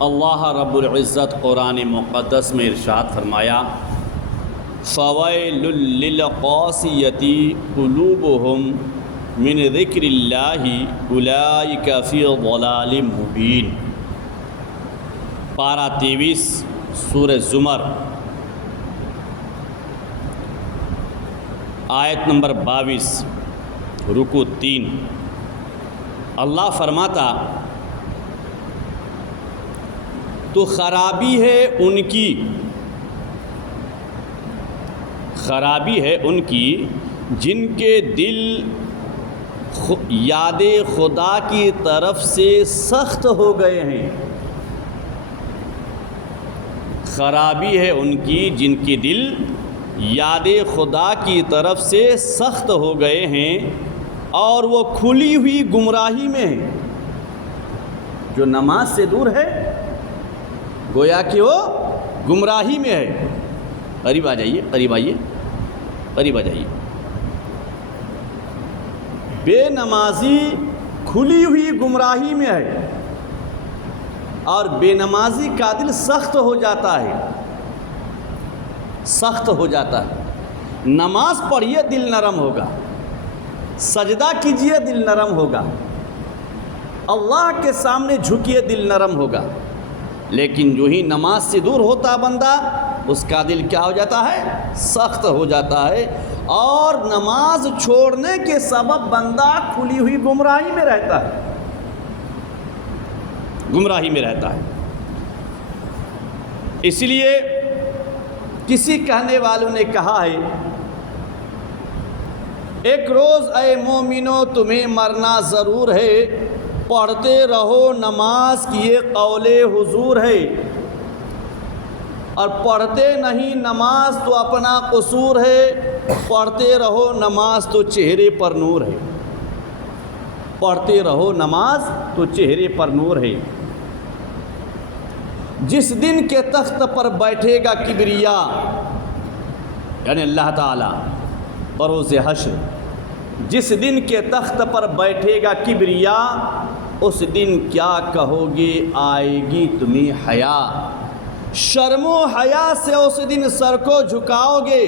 اللہ رب العزت قرآن مقدس میں ارشاد فرمایا فویل للقاسیۃ قلوبہم من ذکر اللہ اولئک فی ضلال مبین۔ پارہ 23 سورہ زمر آیت نمبر 22 رکوع 3۔ اللہ فرماتا تو خرابی ہے ان کی جن کے دل یاد خدا کی طرف سے سخت ہو گئے ہیں۔ خرابی ہے ان کی جن کے دل یاد خدا کی طرف سے سخت ہو گئے ہیں اور وہ کھلی ہوئی گمراہی میں ہیں۔ جو نماز سے دور ہے گویا کہ وہ گمراہی میں ہے۔ قریب آ جائیے، قریب آئیے، قریب آ جائیے۔ بے نمازی کھلی ہوئی گمراہی میں ہے اور بے نمازی کا دل سخت ہو جاتا ہے، سخت ہو جاتا ہے۔ نماز پڑھیے دل نرم ہوگا، سجدہ کیجئے دل نرم ہوگا، اللہ کے سامنے جھکیے دل نرم ہوگا، لیکن جو ہی نماز سے دور ہوتا بندہ اس کا دل کیا ہو جاتا ہے؟ سخت ہو جاتا ہے، اور نماز چھوڑنے کے سبب بندہ کھلی ہوئی گمراہی میں رہتا ہے، گمراہی میں رہتا ہے۔ اس لیے کسی کہنے والوں نے کہا ہے ایک روز اے مومنو تمہیں مرنا ضرور ہے، پڑھتے رہو نماز کی یہ قول حضور ہے، اور پڑھتے نہیں نماز تو اپنا قصور ہے، پڑھتے رہو نماز تو چہرے پر نور ہے، پڑھتے رہو نماز تو چہرے پر نور ہے۔ جس دن کے تخت پر بیٹھے گا کبریا یعنی اللہ تعالی بروز حشر، جس دن کے تخت پر بیٹھے گا کبریا اس دن کیا کہو گے؟ آئے گی تمہیں حیا، شرم و حیا سے اس دن سر کو جھکاؤ گے۔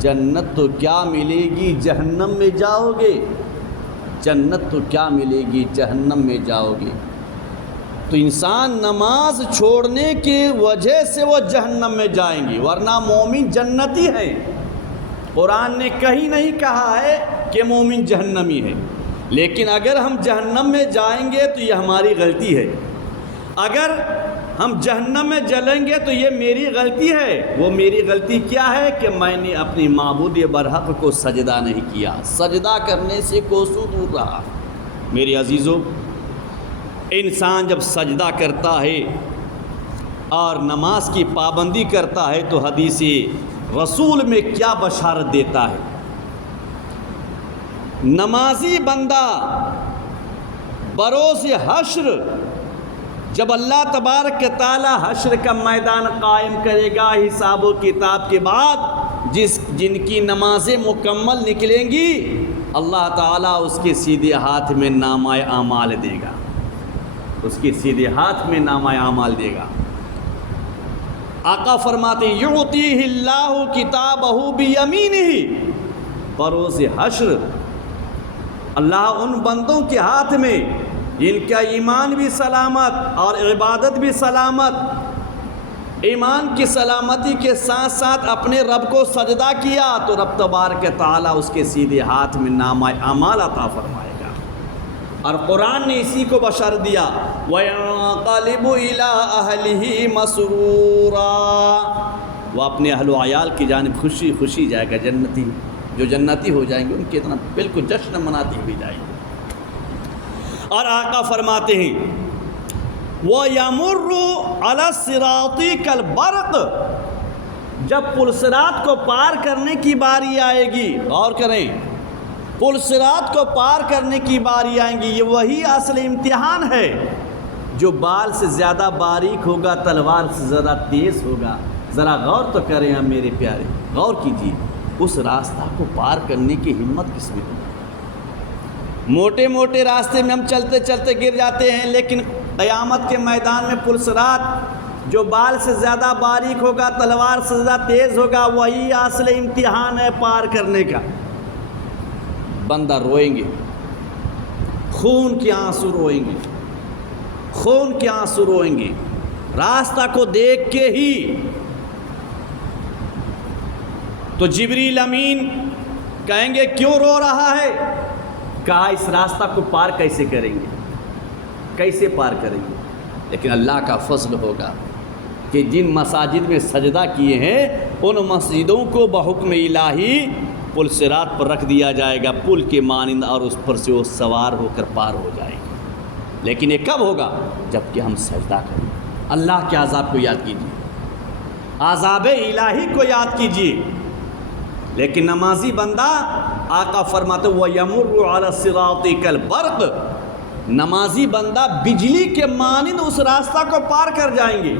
جنت تو کیا ملے گی جہنم میں جاؤ گے، جنت تو کیا ملے گی جہنم میں جاؤ گے۔ تو انسان نماز چھوڑنے کی وجہ سے وہ جہنم میں جائیں گے، ورنہ مومن جنتی ہیں۔ قرآن نے کہیں نہیں کہا ہے کہ مومن جہنمی ہے، لیکن اگر ہم جہنم میں جائیں گے تو یہ ہماری غلطی ہے، اگر ہم جہنم میں جلیں گے تو یہ میری غلطی ہے۔ وہ میری غلطی کیا ہے کہ میں نے اپنی معبود برحق کو سجدہ نہیں کیا، سجدہ کرنے سے کوسوں دور رہا۔ میرے عزیزو، انسان جب سجدہ کرتا ہے اور نماز کی پابندی کرتا ہے تو حدیث رسول میں کیا بشارت دیتا ہے؟ نمازی بندہ بروز حشر جب اللہ تبارک تعالی حشر کا میدان قائم کرے گا حساب و کتاب کے بعد، جن کی نمازیں مکمل نکلیں گی اللہ تعالیٰ اس کے سیدھے ہاتھ میں نامہ اعمال دے گا، اس کے سیدھے ہاتھ میں نامہ اعمال دے گا۔ آقا فرماتے یعطیہ اللہ کتابہ بیمینہ، بروز حشر اللہ ان بندوں کے ہاتھ میں جن کا ایمان بھی سلامت اور عبادت بھی سلامت، ایمان کی سلامتی کے ساتھ ساتھ اپنے رب کو سجدہ کیا تو رب تبارک تعالیٰ اس کے سیدھے ہاتھ میں نامہ اعمال عطا فرمائے گا۔ اور قرآن نے اسی کو بشارت دیا وَيَنقَلِبُ إِلَىٰ أَهْلِهِ مَسْرُورًا، وہ اپنے اہل و عیال کی جانب خوشی خوشی جائے گا۔ جنتی جو جنتی ہو جائیں گے ان کے اتنا بالکل جشن مناتی ہوئی جائیں گے۔ اور آقا فرماتے ہیں وَيَمُرُّ عَلَى الصِّرَاطِ كَالْبَرْقِ، جب پل صراط کو پار کرنے کی باری آئے گی، غور کریں، پل صراط کو پار کرنے کی باری آئیں گی، یہ وہی اصل امتحان ہے۔ جو بال سے زیادہ باریک ہوگا تلوار سے زیادہ تیز ہوگا۔ ذرا غور تو کریں ہم میرے پیارے، غور کیجیے، اس راستہ کو پار کرنے کی ہمت کس میں ہوگی؟ موٹے موٹے راستے میں ہم چلتے چلتے گر جاتے ہیں، لیکن قیامت کے میدان میں پلسرات جو بال سے زیادہ باریک ہوگا، تلوار سے زیادہ تیز ہوگا، وہی اصل امتحان ہے پار کرنے کا۔ بندہ روئیں گے، خون کے آنسو روئیں گے، خون کے آنسو روئیں گے راستہ کو دیکھ کے ہی۔ تو جبریل امین کہیں گے کیوں رو رہا ہے؟ کہا اس راستہ کو پار کیسے کریں گے، کیسے پار کریں گے؟ لیکن اللہ کا فضل ہوگا کہ جن مساجد میں سجدہ کیے ہیں ان مسجدوں کو بحکم الہی پل صراط پر رکھ دیا جائے گا، پل کے مانند، اور اس پر سے وہ سوار ہو کر پار ہو جائے گا۔ لیکن یہ کب ہوگا؟ جب کہ ہم سجدہ کریں۔ اللہ کے عذاب کو یاد کیجیے، عذاب الہی کو یاد کیجیے۔ لیکن نمازی بندہ، آقا فرماتے وَيَمُرُّ عَلَى الصِّرَاطِ كَالْبَرْقِ، نمازی بندہ بجلی کے مانند اس راستہ کو پار کر جائیں گے۔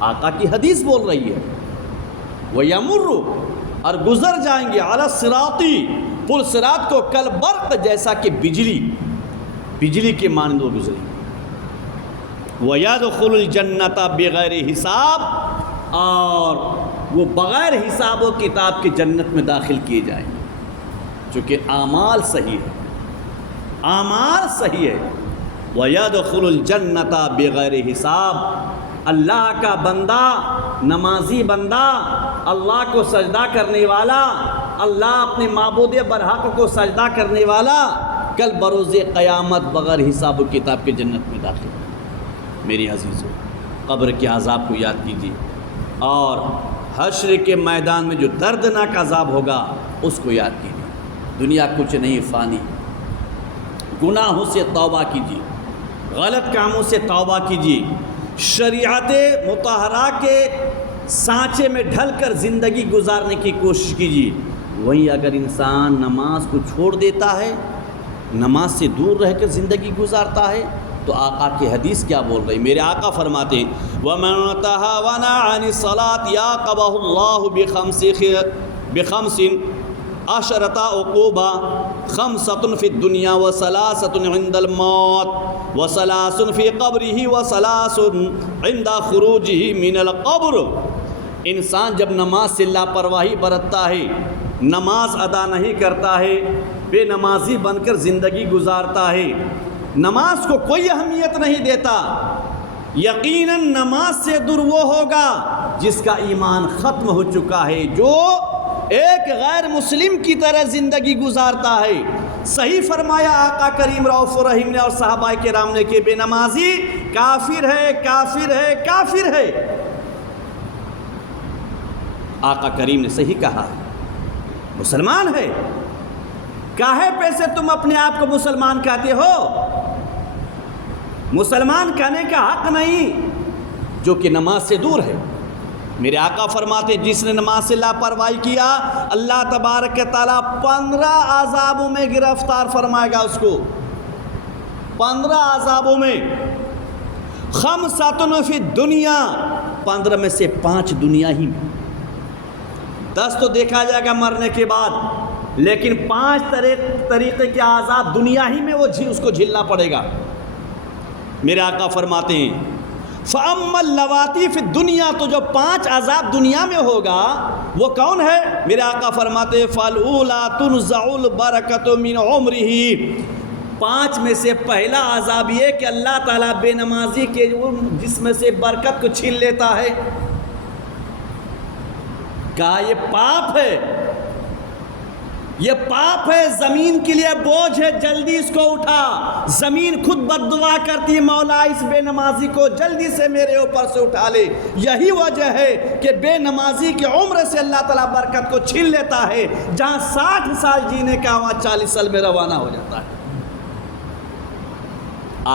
آقا کی حدیث بول رہی ہے وَيَمُرُّ، اور گزر جائیں گے، عَلَى الصِّرَاطِ، پل صراط کو، کالبرق، جیسا کہ بجلی کے مانند وہ گزریں گے۔ وَيَدْخُلُ الْجَنَّةَ بِغَيْرِ حساب، اور وہ بغیر حساب و کتاب کے جنت میں داخل کیے جائیں گے، چونکہ اعمال صحیح ہے، اعمال صحیح ہے۔ وَيَدْخُلُ الْجَنَّةَ بِغَيْرِ حساب، اللہ کا بندہ، نمازی بندہ، اللہ کو سجدہ کرنے والا، اللہ اپنے معبود برحق کو سجدہ کرنے والا، کل بروز قیامت بغیر حساب و کتاب کے جنت میں داخل۔ میری عزیزو، قبر کے عذاب کو یاد کیجیے، اور حشر کے میدان میں جو دردناک عذاب ہوگا اس کو یاد کیجیے۔ دنیا کچھ نہیں، فانی۔ گناہوں سے توبہ کیجیے، غلط کاموں سے توبہ کیجیے، شریعت مطہرہ کے سانچے میں ڈھل کر زندگی گزارنے کی کوشش کیجیے۔ وہیں اگر انسان نماز کو چھوڑ دیتا ہے، نماز سے دور رہ کر زندگی گزارتا ہے، تو آقا کی حدیث کیا بول رہی؟ میرے آقا فرماتے ہیں وَمَنْ تَهَاوَنَ عَنِ الصَّلَاةِ يَعْقَبَهُ اللَّهُ بِخَمْسٍ عَشَرَةَ عُقُوبَةً، خَمْسَةٌ فِي الدُّنْيَا وَثَلَاثَةٌ عِنْدَ الْمَوْتِ وَثَلَاثٌ فِي قَبْرِهِ وَثَلَاثٌ عِنْدَ خُرُوجِهِ مِنَ الْقَبْرِ۔ انسان جب نماز سے لاپرواہی برتتا ہے، نماز ادا نہیں کرتا ہے، بے نمازی بن کر زندگی گزارتا ہے، نماز کو کوئی اہمیت نہیں دیتا، یقیناً نماز سے دور وہ ہوگا جس کا ایمان ختم ہو چکا ہے، جو ایک غیر مسلم کی طرح زندگی گزارتا ہے۔ صحیح فرمایا آقا کریم رؤوف الرحیم نے اور صحابہ کرام نے کہ بے نمازی کافر ہے، کافر ہے، کافر ہے۔ آقا کریم نے صحیح کہا، مسلمان ہے، کاہے پیسے تم اپنے آپ کو مسلمان کہتے ہو؟ مسلمان کہنے کا حق نہیں جو کہ نماز سے دور ہے۔ میرے آقا فرماتے جس نے نماز سے لاپرواہی کیا، اللہ تبارک تعالیٰ 15 عذابوں میں گرفتار فرمائے گا اس کو، 15 عذابوں میں۔ خمسۃ فی الدنیا، 15 میں سے 5 دنیا ہی میں، 10 تو دیکھا جائے گا مرنے کے بعد، لیکن 5 طریقے کے عذاب دنیا ہی میں وہ اس کو جھیلنا پڑے گا۔ میرے آقا فرماتے ہیں فَأَمَّا اللَّوَاتِي فِي الدُّنْيَا، تو جو 5 عذاب دنیا میں ہوگا وہ کون ہے؟ میرے آقا فرماتے ہیں فَالْأُولَىٰ تُنْزَعُ الْبَرَكَةُ مِنْ عُمْرِهِ، 5 میں سے پہلا عذاب یہ کہ اللہ تعالیٰ بے نمازی کے جس میں سے برکت کو چھین لیتا ہے۔ کہا یہ پاپ ہے، یہ پاپ ہے، زمین کے لیے بوجھ ہے، جلدی اس کو اٹھا۔ زمین خود بد دعا کرتی ہے مولا اس بے نمازی کو جلدی سے میرے اوپر سے اٹھا لے۔ یہی وجہ ہے کہ بے نمازی کی عمر سے اللہ تعالیٰ برکت کو چھین لیتا ہے، جہاں 60 سال جینے کا وہاں 40 سال میں روانہ ہو جاتا ہے۔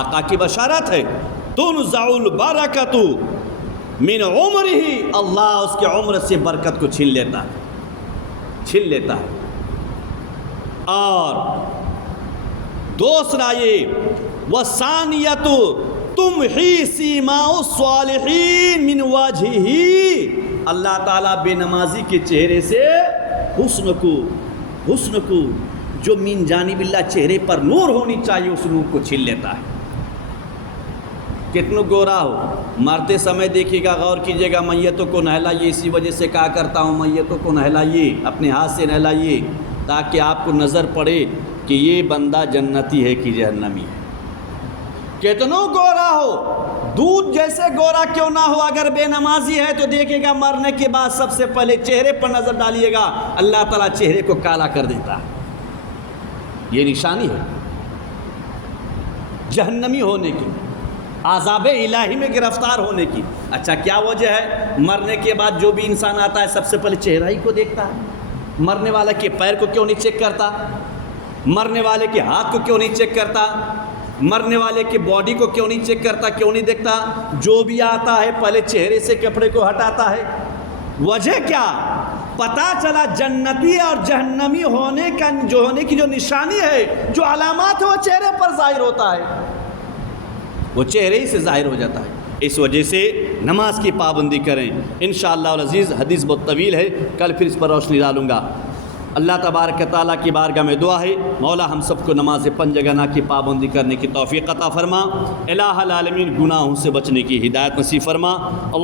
آقا کی بشارت ہے تنزع البرکۃ من عمرہ، اللہ اس کے عمر سے برکت کو چھین لیتا ہے، چھین لیتا ہے۔ اور دوسرا یہ وثانیۃ تمحی سیماء الصالحین من وجہہ، اللہ تعالیٰ بے نمازی کے چہرے سے حسن کو جو من جانب اللہ چہرے پر نور ہونی چاہیے اس نور کو چھین لیتا ہے۔ کتنا گورا ہو، مرتے سمے دیکھیے گا، غور کیجیے گا، میتوں کو نہلائیے، اسی وجہ سے کہا کرتا ہوں میتوں کو نہلائیے، اپنے ہاتھ سے نہلائیے، تاکہ آپ کو نظر پڑے کہ یہ بندہ جنتی ہے کہ جہنمی ہے۔ کتنا گورا ہو، دودھ جیسے گورا کیوں نہ ہو، اگر بے نمازی ہے تو دیکھے گا مرنے کے بعد سب سے پہلے چہرے پر نظر ڈالیے گا، اللہ تعالیٰ چہرے کو کالا کر دیتا ہے۔ یہ نشانی ہے جہنمی ہونے کی، عذاب الہی میں گرفتار ہونے کی۔ اچھا کیا وجہ ہے؟ مرنے کے بعد جو بھی انسان آتا ہے سب سے پہلے چہرہ ہی کو دیکھتا ہے۔ مرنے والا کے پیر کو کیوں نہیں چیک کرتا؟ مرنے والے کے ہاتھ کو کیوں نہیں چیک کرتا؟ مرنے والے کی باڈی کو کیوں نہیں چیک کرتا، کیوں نہیں دیکھتا؟ جو بھی آتا ہے پہلے چہرے سے کپڑے کو ہٹاتا ہے۔ وجہ کیا؟ پتا چلا جنتی اور جہنمی ہونے کی جو نشانی ہے، جو علامات ہے، وہ چہرے پر ظاہر ہوتا ہے، وہ چہرے ہی سے ظاہر ہو جاتا ہے۔ اس وجہ سے نماز کی پابندی کریں۔ انشاءاللہ العزیز حدیث بہت طویل ہے، کل پھر اس پر روشنی ڈالوں گا۔ اللہ تبارک تعالیٰ کی بارگاہ میں دعا ہے، مولا ہم سب کو نماز پنجگانہ کی پابندی کرنے کی توفیق عطا فرما، الہ العالمین گناہوں سے بچنے کی ہدایت نصیب فرما۔